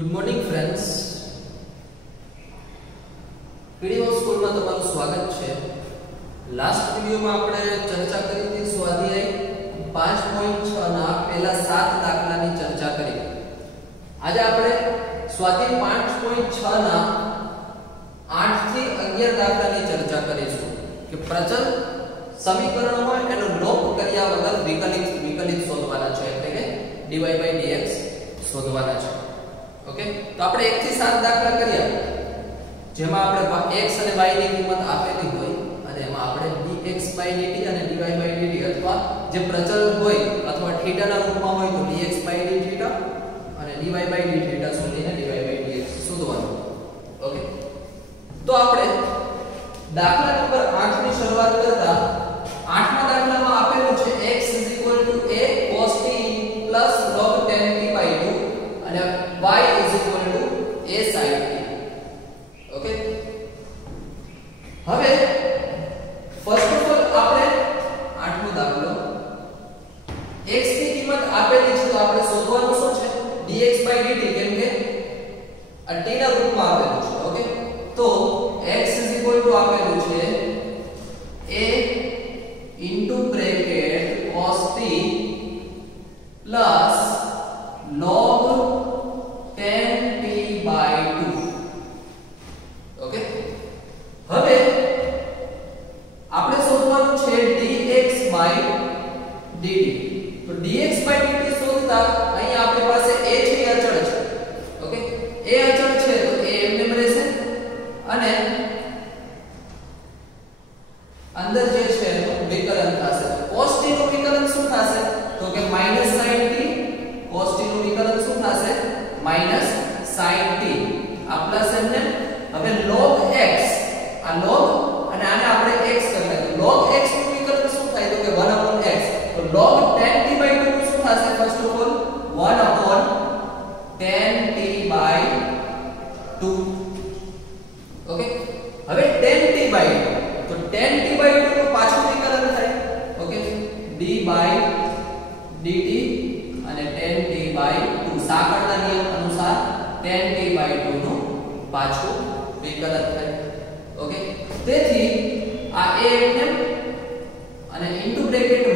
Good morning friends, પીડીઓ સ્કૂલમાં તમારું સ્વાગત છે। લાસ્ટ વિડિયોમાં આપણે ચર્ચા કરી હતી સ્વાધ્યાય 5.6 ના પહેલા 7 દાખલાની ચર્ચા કરી। આજે આપણે સ્વાધ્યાય 5.6 ના 8 થી 11 દાખલાની ચર્ચા કરીશું કે પ્રચલ સમીકરણ હોય એનો લોપ કર્યા વગર વિકલિત શોધવાના છે, એટલે કે dy/dx શોધવાના છે। ઓકે, તો આપણે 1 થી 7 દાખલા કર્યા જેમાં આપણે x અને y ની કિંમત આપેલી હોય અને એમાં આપણે dx/dt અને dy/dt અથવા જે પ્રચલ હોય અથવા θ ના રૂપમાં હોય તો dx/dθ અને dy/dθ શોધીને dy/dx શોધવાનું। ઓકે, તો આપણે દાખલા નંબર 8 ની શરૂઆત કરતા 8મા દાખલામાં આપેલું છે x a cos t log 10t/2 અને y a sin t। Okay, હવે ફર્સ્ટ ઓફ ઓલ આપણે 8મો દાખલો x ની કિંમત આપેલી છે તો આપણે શોધવાનું શું છે dx/dt, કેમ કે આ t ના રૂપમાં આપેલું છે। ઓકે, તો x આપેલું છે a cos t log 10t/2। Okay, હવે આપણે શોધવાનું છે dx/dt। તો dx/dt શોધતા અહીં આપણી પાસે a છે, એ અચળ છે। ઓકે, a અચળ છે તો a એમને રહેશે અને અંદર જે છે એનું વિકલન થશે। cos t નું વિકલન શું થશે તો કે sin t। cos t નું વિકલન શું થશે sin t આ પ્લસ એમને। હવે log x, આ log અને આને આપણે x કરી નાખીએ। log x નું વિકલન શું થાય તો કે 1/x। તો log 10t/2 નું શું થશે first of all 1/10t/2। Okay, હવે 10t/2 તો 10t/2 નું પાછું વિકલન થાય। ઓકે, d/dt અને 10t/2 સાંકળના નિયમ અનુસાર 10t/2 નું પાછું વિકલન થાય। ઓકે, તેથી આ a એમને અને into bracket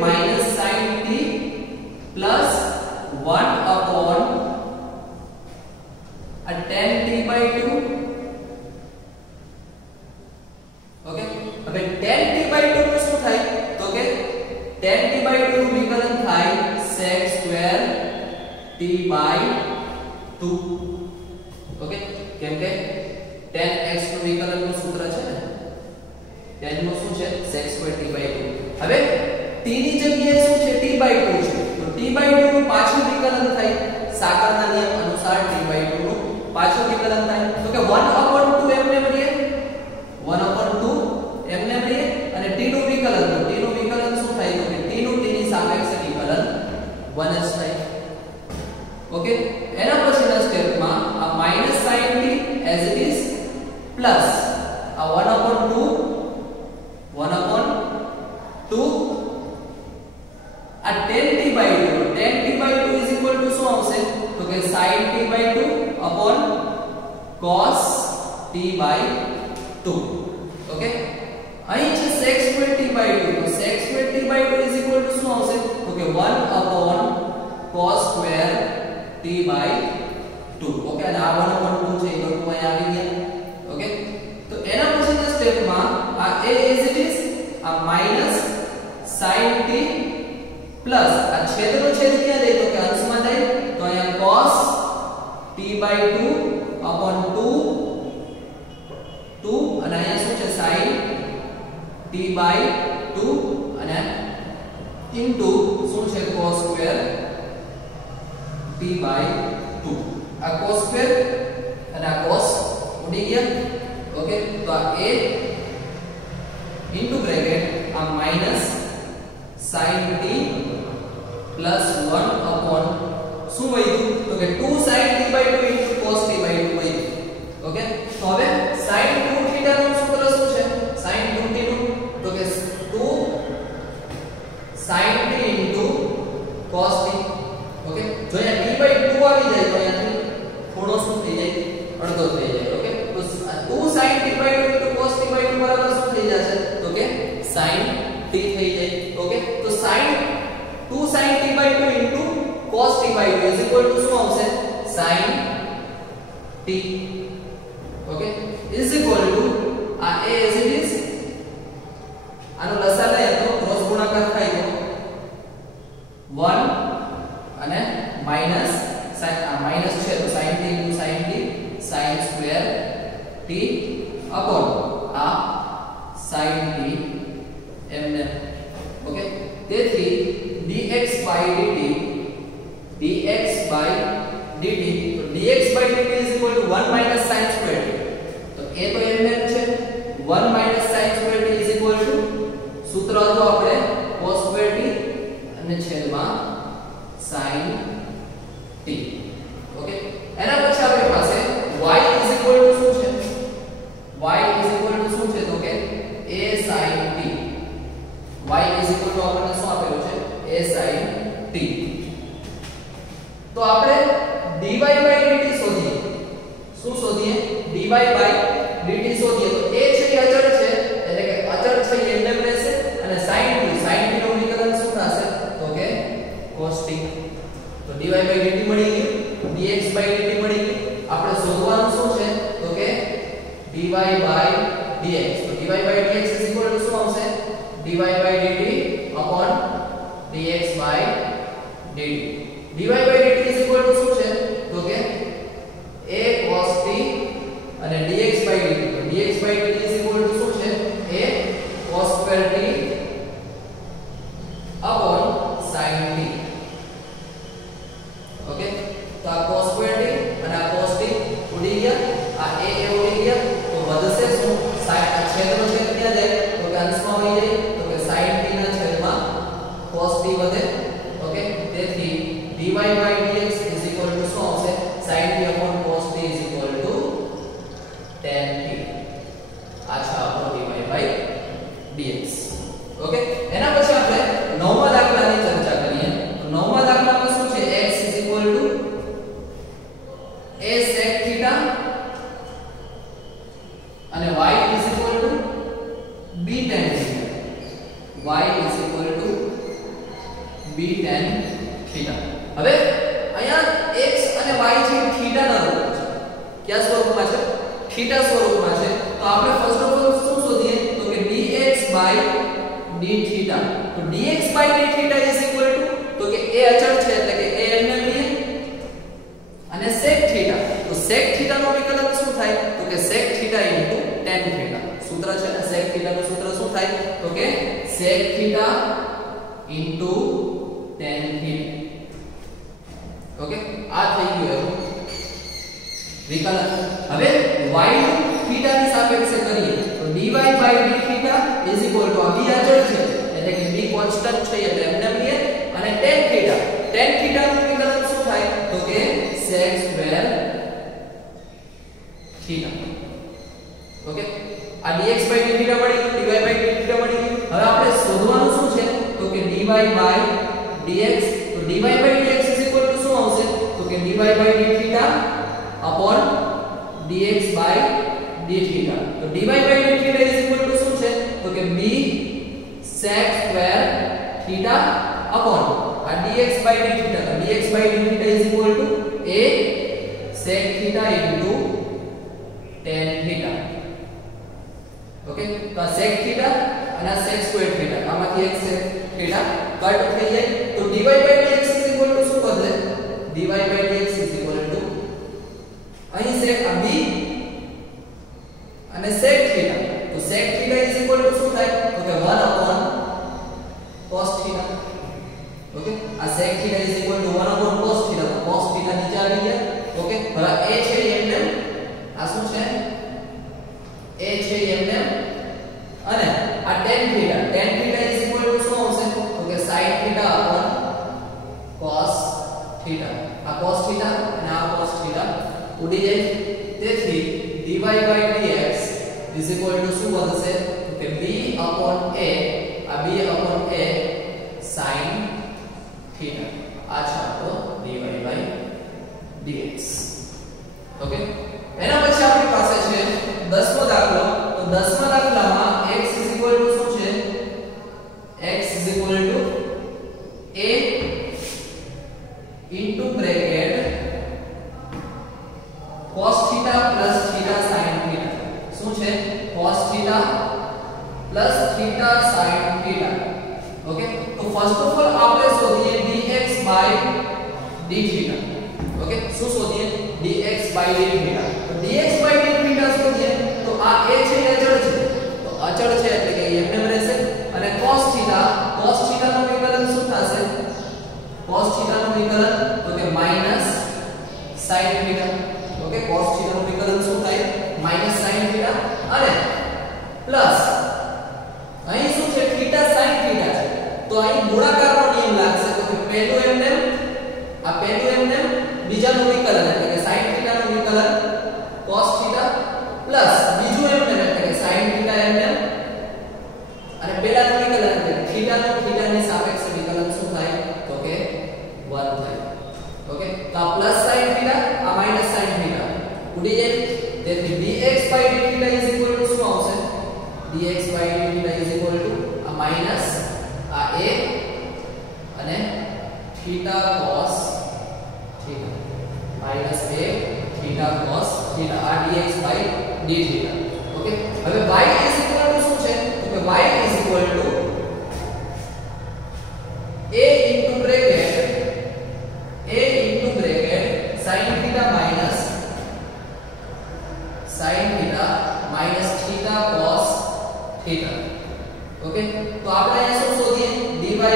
sin t plus 1/10t/2। Okay, હવે 10t/2 નું શું થાય તો કે 10t/2 નું વિકલન થાય sec2t/2। ઓકે, કેમ કે 10x નું વિકલન નું સૂત્ર છે ને 10 નું શું છે sec2t/2। હવે t ની જગ્યાએ શું છે t/2 છે તો t/2 નું પાછું વિકલન થાય સાંકળના નિયમ અનુસાર t/2 નું પાછું વિકલન થાય તો કે 1/2 એમને મળે 1/2 એમને મળે અને t નું વિકલન તો t નું વિકલન શું થાય તો કે t નું t ની સાપેક્ષે વિકલન 1 જ થાય। ઓકે, એના પછીના સ્ટેપમાં આ sin t as it is plus આ 1/2 આ 10t/2 is equal to શું આવશે તો કે sin t/2 upon cos t/2। Okay, અહીં છે sec2t/2 તો sec2t/2 is equal to શું આવશે તો કે 1/cos2t/2। ઓકે, અને આ 1/2 છે એ બધું અહીં આવી ગયા। ઓકે, તો એના પછીના સ્ટેપમાં આ a as it is આ sin t પ્લસ આ છેદનો છેદ ક્યાં જાય તો કે અંશમાં જાય તો અહીંયા cos t/2 upon 2 અને અહીંયા શું છે sin t/2 અને ઇન્ટુ શું છે cos2 t/2। આ cos2 અને આ cos ઉડી ગયા। ઓકે, તો આ a ઇન્ટુ બ્રેકેટ આ sin t પ્લસ 1 upon શું વધ્યું તો કે 2 sin t/2 into cos t/2 વધ્યું। ઓકે, તો હવે sin 2θ નું સૂત્ર શું છે sin 2t નું તો કે 2 sin t into cos t। Okay, જો અહીંયા t/2 આવી જાય તો અહીંયાથી થોડો શું t/2 cos t/2 is equal to શું આવશે sin t. Okay is equal to આ a as it is આનો લસા લઈએ તો ક્રોસ ગુણાકાર થાય તો 1 અને માઈનસ sin માઈનસ છે તો sin t sin t sin square t upon આ sin t એમને. ઓકે તેથી dx by dt dx by dt તો dx by dt is equal to 1 minus sin square t. તો એ તો એમને છે 1 minus sin square t is equal to સૂત્ર હતો આપણે cos square t અને છેદમાં sin t. ઓકે એના પછી આપણી પાસે y is equal to શું છે y is equal to શું છે તો કે a sin t. y is equal to આપણને શું આપેલું છે a sin t. તો આપણે dy by dt શોધીએ. શું શોધીએ dy by dt શોધીએ તો a છે એ અચળ છે એટલે કે અચળ છે એમને રહેશે અને sin t નું વિકલન શું થશે તો કે cos t. તો dy by dt મળી ગયું dx by dt મળી ગયું. આપણે શોધવાનું શું છે તો કે dy by dx. તો dy by dx is equal to શું આવશે dy by dt upon dx by dt. dy by dt is equal to શું છે તો કે a cos t અને dx by dt. તો dx by dt is equal to શું છે a cos square t upon sin t. Okay તો આ cos square t અને આ cos t ઉડી ગયા. આ a ઉડી ગયા તો વધશે શું sin આ છેદનો છેદ ક્યાં જાય તો કે અંશમાં આવી જાય તો કે sin t ના છેદમાં cos t વધે. ઓકે તેથી dy by dx is equal to શું આવશે sin t upon cos t is equal to tan t. આ છે આપણો dy by dx. ઓકે એના પછી આપણે નવમા દાખલાની ચર્ચા કરીએ. તો નવમા દાખલામાં શું છે x is equal to a sec theta અને y is equal to b tan theta. y is equal to b tan theta. હવે અહીંયા x અને y છે થીટા ના રૂપમાં છે. કયા સ્વરૂપમાં છે થીટા સ્વરૂપમાં છે. તો આપણે ફર્સ્ટ ઓફ ઓલ શું શોધીએ તો કે dx by d theta. તો dx by d theta is equal to તો કે a અચળ છે એટલે કે a એમને લઈએ અને sec theta. તો sec theta નું વિકલન શું થાય તો કે sec theta into tan theta. સૂત્ર છે ને sec theta નું સૂત્ર શું થાય તો કે sec theta into tan theta. Okay આ થઈ ગયું વિકલન. હવે y નું થીટા ની સાપેક્ષે કરીએ તો dy by d theta is equal to આ b અચળ છે એટલે કે b કોન્સ્ટન્ટ છે એટલે એમને લઈએ અને tan theta નું વિકલન શું થાય તો કે sec square theta. ઓકે આ dx by d theta મળી ગયું dy by d theta મળી ગયું. હવે આપણે શોધવાનું શું છે તો કે dy by dx. તો dy by dx is equal to શું આવશે તો કે dy by d theta upon dx by d theta. તો dy by d theta is equal to શું છે તો કે b sec square theta upon આ dx by d theta. તો dx by d theta is equal to a sec theta into tan theta. Okay તો આ sec theta અને આ sec square theta આમાંથી એક sec theta કટ થઈ જાય. તો dy by dx is equal to શું બદલે dy by dx is equal to અહીં sec આ b અને sec theta. તો sec theta is equal to શું થાય તો કે 1 upon cos theta. ઓકે આ sec theta is equal to 1 upon cos theta. તો cos theta નીચે આવી ગયા. ઓકે હવે a છે એમને આ શું છે a છે એમને અને આ tan theta is equal to શું આવશે તો કે sin theta upon cos theta. આ cos theta અને આ cos theta ઉડી જાય. તેથી dy by dx is equal to શું વધશે તો કે b upon a આ b upon a sin theta. આ છે આપણો dy by dx. ઓકે એના પછી આપણી પાસે છે 10મો દાખલો. તો 10મા દાખલામાં x is equal to શું છે x is equal to a into bracket cos theta plus theta sin theta શું છે cos theta plus theta sin theta okay तो फर्स्ट ऑफ ऑल આપણે શોધીએ dx by d theta okay શું શોધીએ dx by d theta તો dx by d theta શોધીએ તો આ a છે એ અચળ છે તો અચળ છે એટલે કે એમને રહેશે અને cos theta નું વિકલન શું થશે cos theta નું વિકલન તો કે minus sin theta okay cos theta નું વિકલન શું થાય માઈનસ sin theta અને પ્લસ અહીં શું છે theta sin theta છે તો અહીં ગુણાકારનો નિયમ લાગશે તો કે પહેલું એમને બીજાનું વિકલન એટલે કે sin theta નું વિકલન cos theta પ્લસ બીજું એમને એટલે કે sin theta એમને અને પહેલાનું વિકલન એટલે theta નું theta ની સાપેક્ષે વિકલન શું થાય તો કે 1 થાય ઓકે તો આ પ્લસ sin theta આ માઈનસ sin theta ઉડી જાય તેથી dx by d theta is equal to શું આવશે dx by d theta is equal to a minus a અને theta cos theta minus a theta cos theta આ dx by d theta okay હવે y is equal to શું છે તો કે y is equal to a into bracket sin theta minus theta cos theta okay तो આપણે અહીંયા શું શોધીએ dy by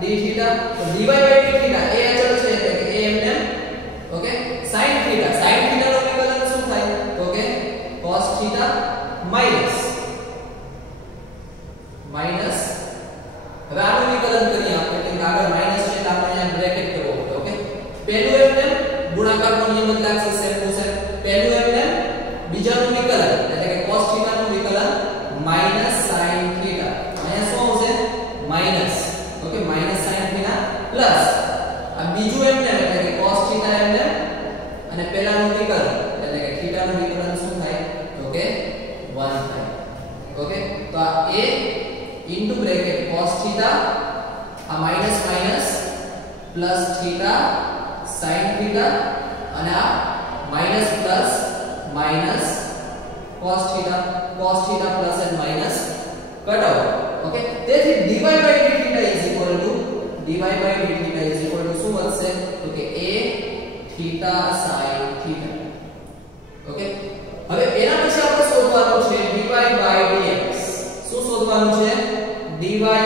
d theta તો dy by d theta એ અચળ છે એટલે કે a એમને ઓકે sin theta નું વિકલન શું થાય તો કે cos theta minus હવે આનું વિકલન કરીએ આપણે એટલે આગળ માઈનસ છે એટલે આપણે અહીંયા બ્રેકેટ કરવો પડે ઓકે પહેલું એમને ગુણાકારનો નિયમ જ લાગશે સેમ ટુ સેમ પહેલું એમને બીજાનું વિકલન એટલે કે cos theta નું વિકલન minus sin theta અહીંયા શું આવશે minus okay minus sin theta plus આ બીજું એમને એટલે કે cos theta એમને અને પહેલાનું વિકલન એટલે કે theta નું વિકલન શું થાય તો કે 1 થાય ઓકે તો આ a into bracket cos theta આ minus plus theta sin theta અને આ minus plus minus cos theta plus and minus cut out okay તેથી dy by d theta is equal to શું વધશે તો કે a theta sin theta okay હવે એના પછી આપણે શોધવાનું છે dy by dx શું શોધવાનું છે dy by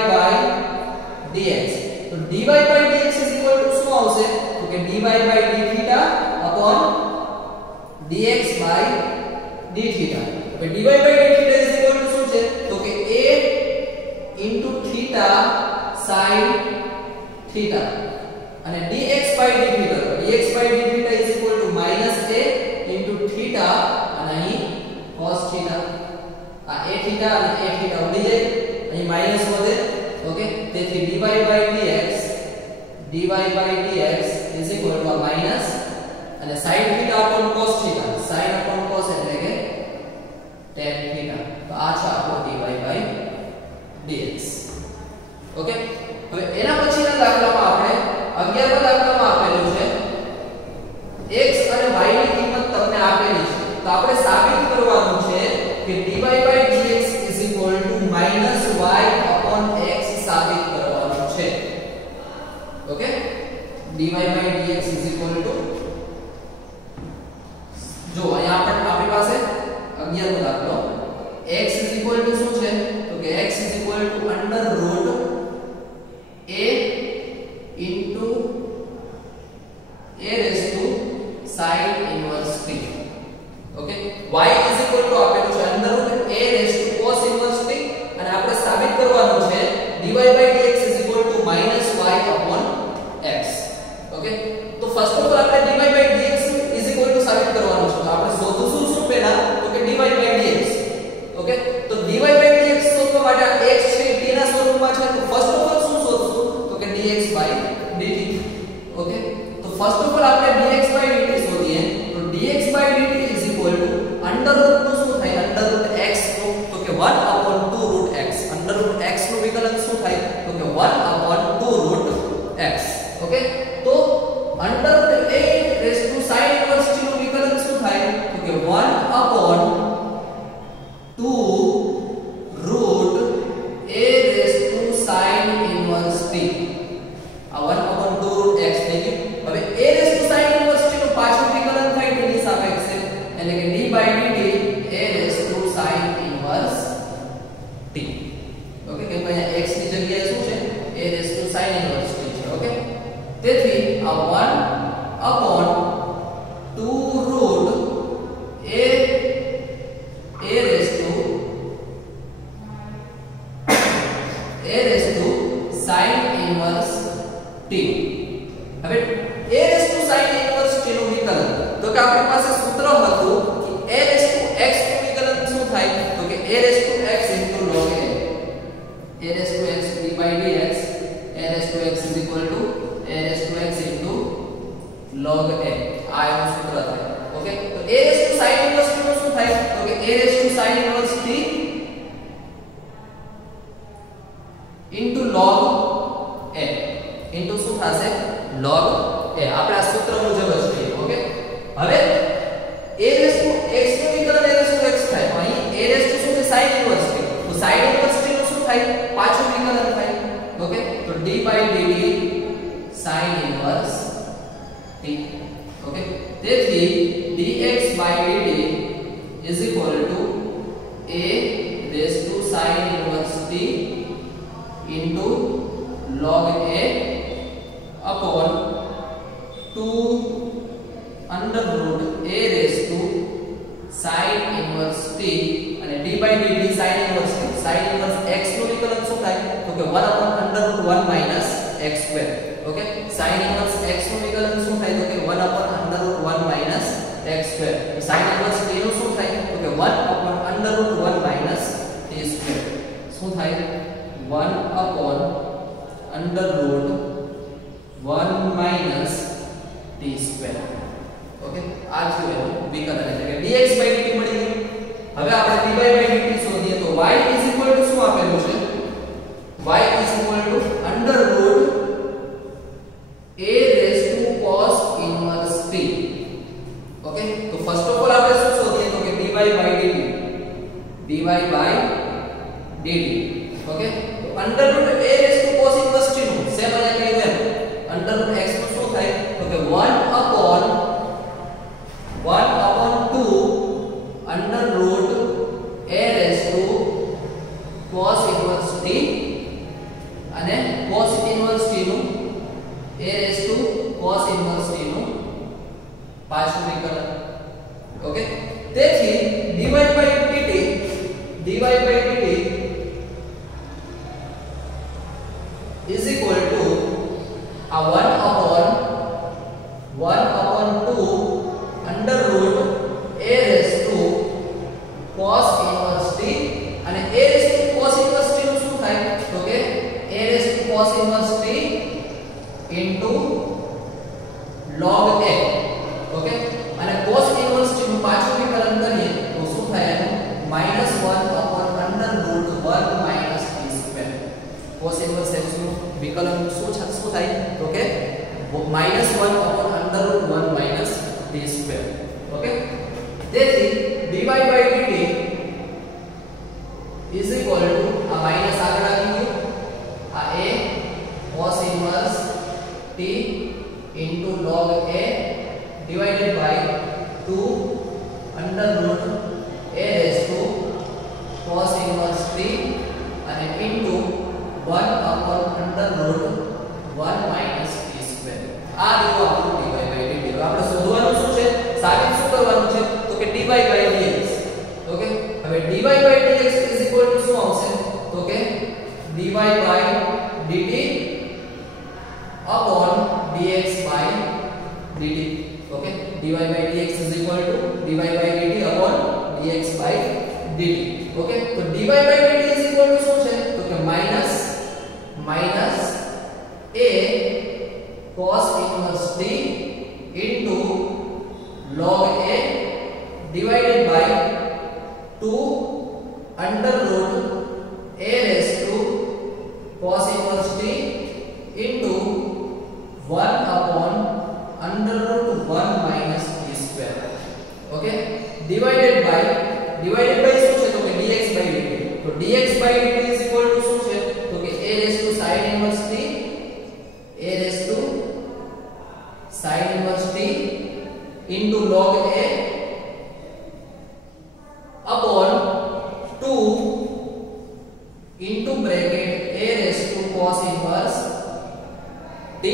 dx તો dy by dx is equal to શું આવશે તો કે dy by d theta upon dx by d theta હવે dy by d theta is equal to શું છે તો કે a into theta sin theta અને dx by d theta is equal to minus a into theta અને અહીં cos theta આ a theta અને a theta ઉડી જાય અહીં માઈનસ વધે ઓકે તેથી dy by dx is equal to a minus અને sin theta upon cos theta sin upon cos એટલે કે tan theta તો આ છે આપણો dy by dx ઓકે હવે એના પછીના દાખલામાં આપણે 11મા દાખલામાં આપેલું છે x અને y ની કિંમત તમને આપેલી છે તો આપણે સાબિત કરવાનું છે કે dy by dx is equal to minus y upon x સાબિત કરવાનું છે okay dy by dx is equal to જો અહીંયા આપણી પાસે 11મો દાખલો x is equal to શું છે તો કે x is equal to under root a into a raised to sin inverse t okay y is equal to આપેલું છે under root a raised to cos inverse t અને આપણે સાબિત કરવાનું છે dy by dx is equal to minus y upon x okay તો first of all આપણે dy by dx is equal to સાબિત કરવાનું છે તો આપણે શોધશું શું પહેલા તો કે dy by dx ઓકે તો dy by dx શોધવા માટે x છે t ના સ્વરૂપમાં છે તો ફર્સ્ટ ઓફ ઓલ શું શોધશું તો કે dx by dt ઓકે તો ફર્સ્ટ ઓફ ઓલ આપણે dx by dt શોધીએ તો dx by dt is equal to under root નું શું થાય under root x નું તો કે 1 upon 2 root x under root x નું વિકલન શું થાય તો કે 1 upon 2 root x ઓકે તો આપણી પાસે સૂત્ર હતું કે a raised to x નું વિકલન શું થાય તો કે a raised to x log a raised to x d by dx a raised to x is equal to a raised to x into log a આ એનું સૂત્ર થાય ઓકે તો a raised to sin inverse t નું શું થાય તો કે a raised to sin inverse t into log a into શું થશે log a આપણે આ સૂત્ર મુજબ જ કરીએ ઓકે હવે a raised to x નું વિકલન a raised to x થાય તો અહીં a raised to શું છે sin inverse t તો sin inverse t નું શું થાય પાછું વિકલન થાય ઓકે તો d by dt sin inverse t okay તેથી dx by dt is equal to a raised to sin inverse t into log a upon 2 under root a raised to sin inverse t અને d by dt sin inverse t sin inverse x નું વિકલન શું થાય તો કે 1 upon under root 1 minus x square okay sin inverse x નું વિકલન શું થાય તો કે 1 upon under root 1 minus x square sin inverse t નું શું થાય તો કે 1 upon under root 1 minus t square શું થાય 1 upon under root 1 minus t square okay આ છે એનું વિકલન એટલે કે dx by dt મળી ગયું હવે આપણે dy by dt શોધીએ તો y is equal to શું આપેલું છે y is equal to under root a raised to cos inverse t okay તો ફર્સ્ટ ઓફ ઓલ આપણે શું શોધીએ તો કે dy by dt ઓકે તો under root a raised to cos inverse t નું સેમ અહીંયા કહ્યું એમ under root x નું શું થાય તો કે 1 upon 2 under root a raised to cos inverse t અને cos inverse t નું a raised to cos inverse t નું પાછું વિકલન ઓકે તેથી dy by dt is equal to a 1 upon 2 under root a raised to cos inverse t અને a raised to cos inverse t નું શું થાય તો કે a raised to cos inverse t into log a okay અને cos inverse t નું પાછું વિકલન કરીએ તો શું થાય એનું -1 upon under root 1 minus t square cos inverse x નું વિકલન શું થાય તો કે -1 upon under root 1 minus t square okay તેથી dy by dt is equal to આ માઈનસ આગળ આવી ગયું આ a cos inverse t into log a divided by 2 under root a raised to cos inverse t અને into 1 upon under root 1 minus t square આ રહ્યું આપણું dy by dt આપણે શોધવાનું શું છે સાબિત શું કરવાનું છે તો કે dy by dx ઓકે હવે dy by dx is equal to શું આવશે તો કે dy by dt upon dx by dt okay dy by dx is equal to dy by dt upon dx by dt okay તો dy by dt is equal to શું છે તો કે minus a cos inverse t into log a divided by 2 under root a raised to cos inverse t into 1 upon under root 1 minus t square okay divided by શું છે તો કે dx by dt તો dx by dt is equal to શું છે તો કે a raised to sin inverse t into log a upon 2 into bracket a raised to cos inverse t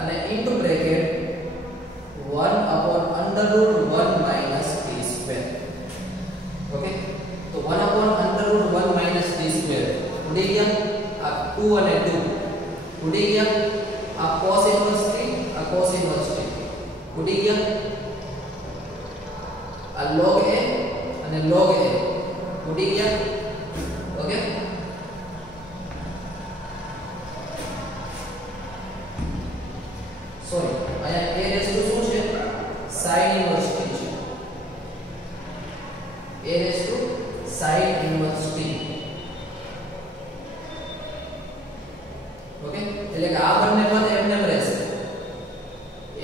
અને into bracket 1 upon under root 1 minus t square okay તો 1 upon under root 1 minus t square ઉડી ગયા આ 2 અને 2 ઉડી ગયા આ cos inverse t આ cos inverse t ઉડી ગયા આ log a અને log a ઉડી ગયા. ઓકે, સોરી, અહીંયા a રેસ ટુ શું છે? sin inverse t છે. a raise to sin inverse t. Okay, એટલે કે આ બંને પદ એમને રહેશે.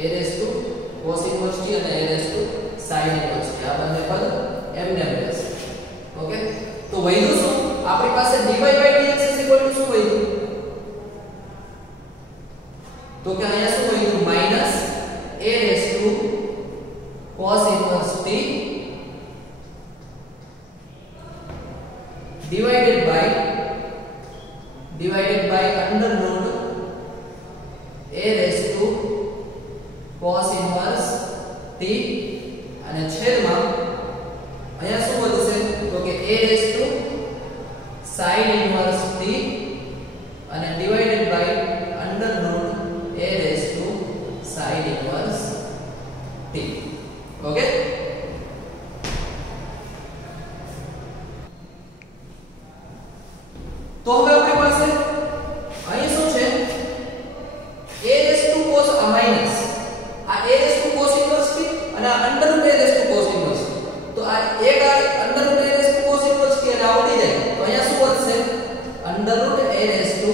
a raise to cos inverse t અને a raise to sin inverse t, આ બંને પદ એમને રહેશે. ઓકે, તો વધ્યું શું? આપણી પાસે dy by dx શું વધ્યું? તો કે અહીંયા શું વધ્યું? Minus a raise to cos inverse t divided by under root a raised to cos inverse t અને છેદમાં અહીંયા શું વધશે? તો કે a raised to sin inverse t અને divided by under root a raised to sin inverse t. Okay, તો હવે આપણી પાસે અહીં શું છે? a raised to cos minus આ a raised to cos inverse t અને આ under root a raised to cos inverse t. તો આ એક આ under root a raised to cos inverse t અને આવડી જાય તો અહીંયા શું વધશે? under root a raised to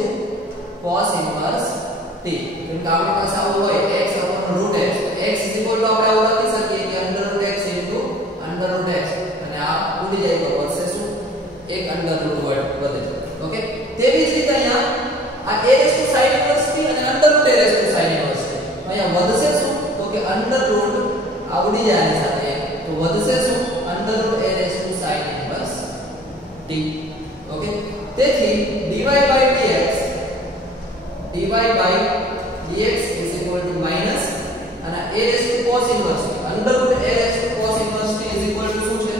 cos inverse t. કેમ કે આપણી પાસે આવું હોય x √x, x આપણે આવું લખી શકીએ કે under root x into under root x અને આ ઉડી જાય તો વધશે શું? એક under root વધે. ઓકે, તેવી જ રીતે અહીંયા આ a raised to sin inverse t અને under root a raised to sin inverse t, અહીંયા વધશે શું? તો કે under root આવડી જાય આની સાથે તો વધશે શું? under root a raised to sin inverse t. Okay, તેથી dy by dx is equal to minus અને a raised to cos inverse t under root a raised to cos inverse t is equal to શું છે?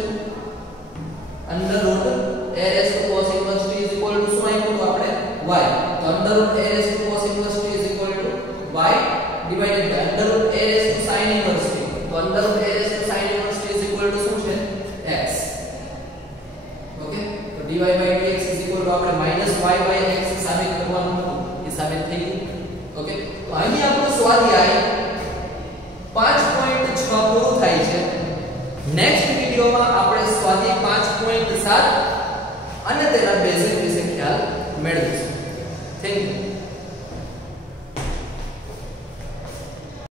under root a raised to cos inverse t is equal to શું આપ્યું તો આપણે y. તો under root a raised to cos inverse t is equal to y divided by under root a raised to sin inverse t. તો under root a raised to sin inverse t is equal to શું છે? x. Okay, તો dy by dx is equal to આપણે minus y by x સાબિત કરવાનું હતું, એ સાબિત થઈ ગયું. ઓકે, તો અહીં આપણો સ્વાધ્યાય 5.6 પૂરું થાય છે. નેક્સ્ટ વિડિયોમાં આપણે સ્વાધ્યાય 5.7 અને તેના બેઝિક વિશે ખ્યાલ મેળવીશું. Thank you.